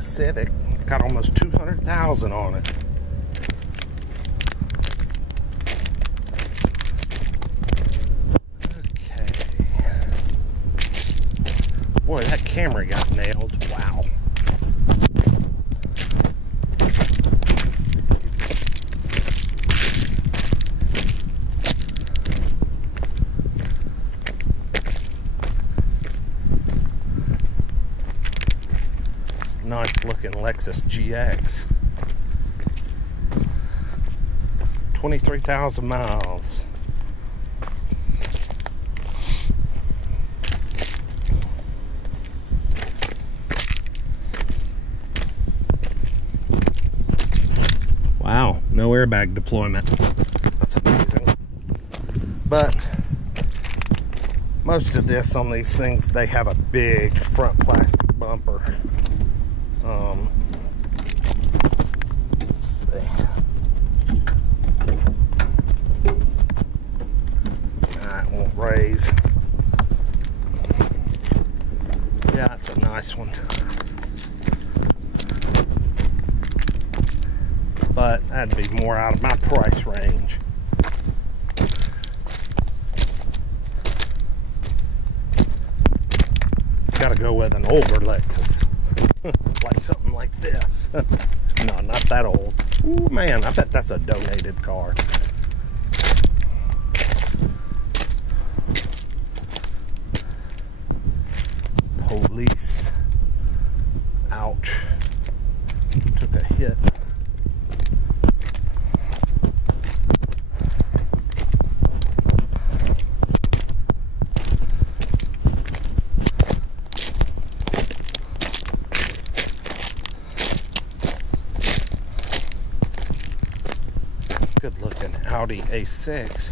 Honda Civic. Got almost 200,000 on it. Boy, that Camry got nailed. Wow. Nice looking Lexus GX. 23,000 miles. Wow, no airbag deployment. That's amazing. But most of this on these things, they have a big front plastic bumper. Let's see. It won't raise. Yeah, it's a nice one. But that'd be more out of my price range. Gotta go with an older Lexus. Like something like this. No, not that old. Ooh, man, I bet that's a donated car. Police. Ouch. Took a hit. Good looking Audi A6.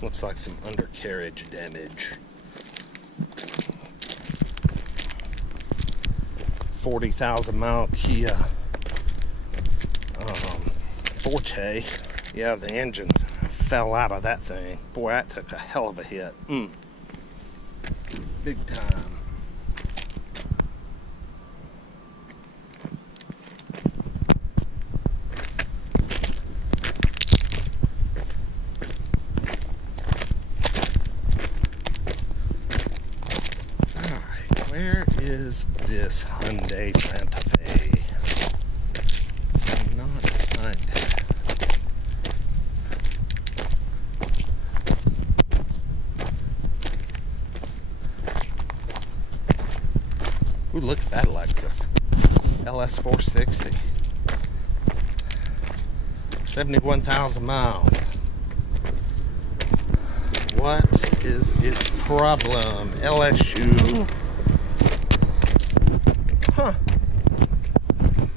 Looks like some undercarriage damage. 40,000 mile Kia Forte. Yeah, the engine fell out of that thing. Boy, that took a hell of a hit. Big time. Where is this Hyundai Santa Fe? I'm not finding it. Ooh, look at that Lexus. LS 460. 71,000 miles. What is its problem? LSU. Huh.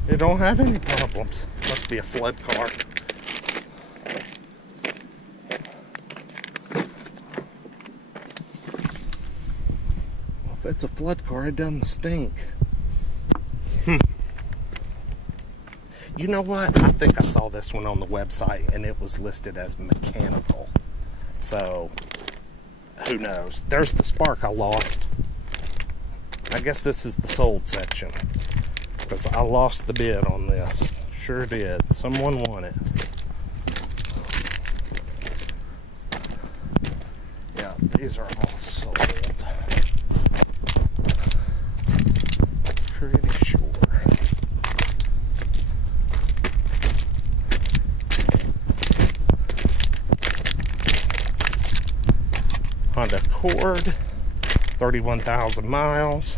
It don't have any problems. Must be a flood car. Well, if it's a flood car, it doesn't stink. You know what? I think I saw this one on the website and it was listed as mechanical. So, who knows? There's the spark I lost. I guess this is the sold section, because I lost the bid on this. Sure did. Someone won it. Yeah, these are all sold. Pretty sure. Honda Accord. 31,000 miles.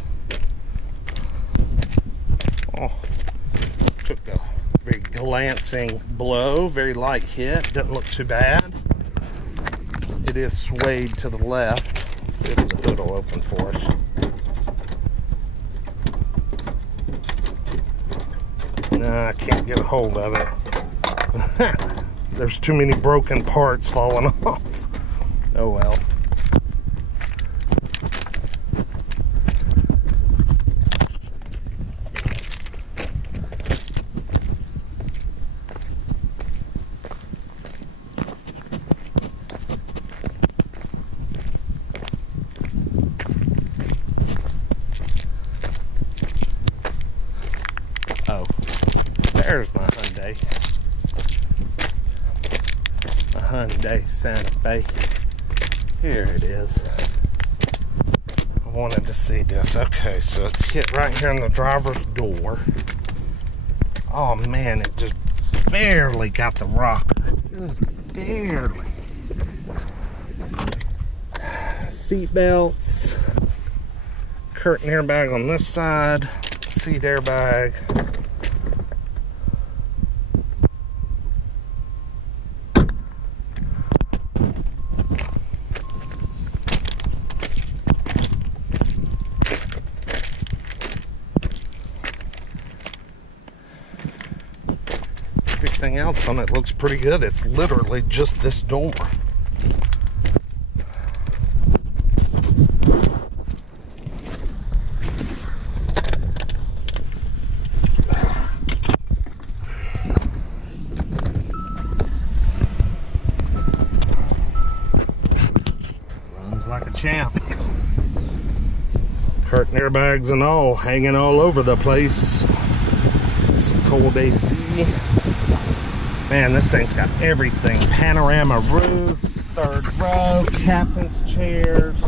Oh, took a very glancing blow, very light hit. Doesn't look too bad. It is swayed to the left. Let's see if the hood will open for us. Nah, I can't get a hold of it. There's too many broken parts falling off. Oh well. There's my Hyundai. A Hyundai Santa Fe. Here it is. I wanted to see this. Okay, so it's hit right here in the driver's door. Oh man, it just barely got the rocker. Just barely. Seat belts. Curtain airbag on this side. Seat airbag. Everything else on it looks pretty good. It's literally just this door. Runs like a champ. Curtain airbags and all, hanging all over the place. Some cold AC. Man, this thing's got everything. Panorama roof, third row, captain's chairs.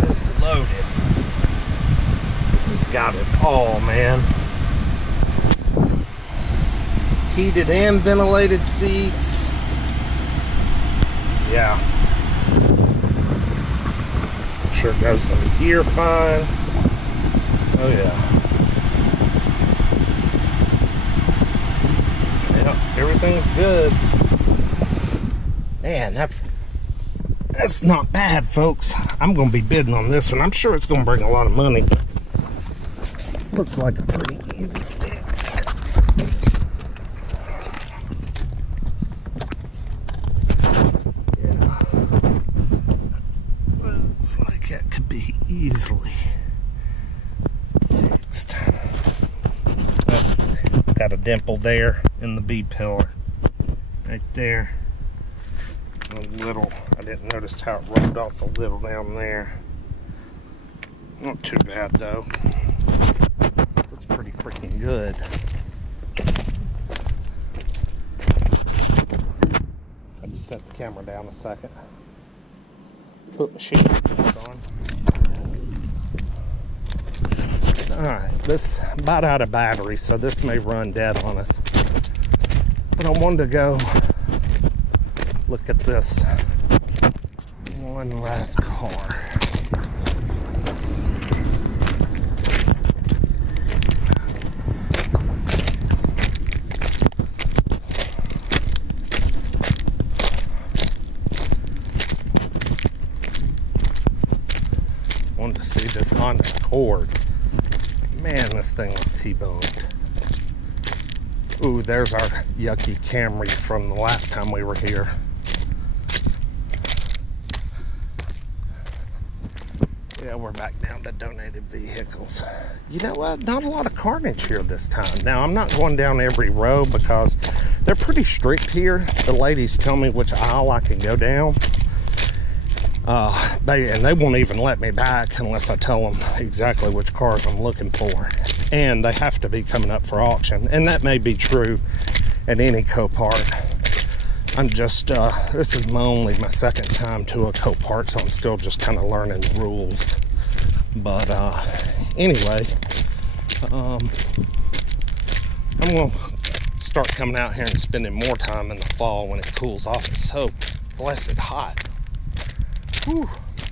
This is loaded. This has got it all, man. Heated and ventilated seats. Yeah. I'm sure it goes in gear fine. Oh yeah. Yep, everything's good. Man, that's not bad, folks. I'm gonna be bidding on this one. I'm sure it's gonna bring a lot of money. Looks like a pretty easy fix. Yeah. Looks like that could be easily fixed. Got a dimple there in the B pillar right there. A little, I didn't notice how it rubbed off a little down there. Not too bad though. Looks pretty freaking good. I just set the camera down a second. Put my sheet on. Alright, this about out of battery, so this may run dead on us. But I wanted to go look at this one last car. Wanted to see this Honda Accord. Man, this thing was T-boned. Ooh, there's our yucky Camry from the last time we were here. Yeah, we're back down to donated vehicles. You know what? Not a lot of carnage here this time. Now, I'm not going down every row because they're pretty strict here. The ladies tell me which aisle I can go down. They won't even let me back unless I tell them exactly which cars I'm looking for. And they have to be coming up for auction. And that may be true at any Copart. I'm just, this is my second time to a Copart, so I'm still just kind of learning the rules. But anyway, I'm going to start coming out here and spending more time in the fall when it cools off. It's so blessed hot. Whew,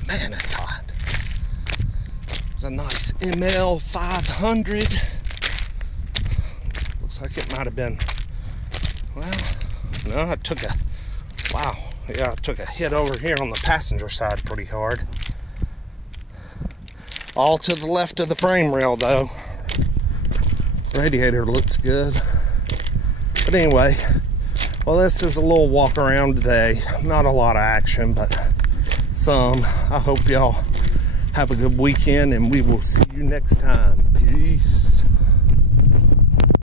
man, it's hot. It's a nice ML 500. Looks like it might have been, well, no, I took a hit over here on the passenger side pretty hard. All to the left of the frame rail though. Radiator looks good. But anyway, well, this is a little walk around today. Not a lot of action, but some. I hope y'all have a good weekend, and we will see you next time. Peace.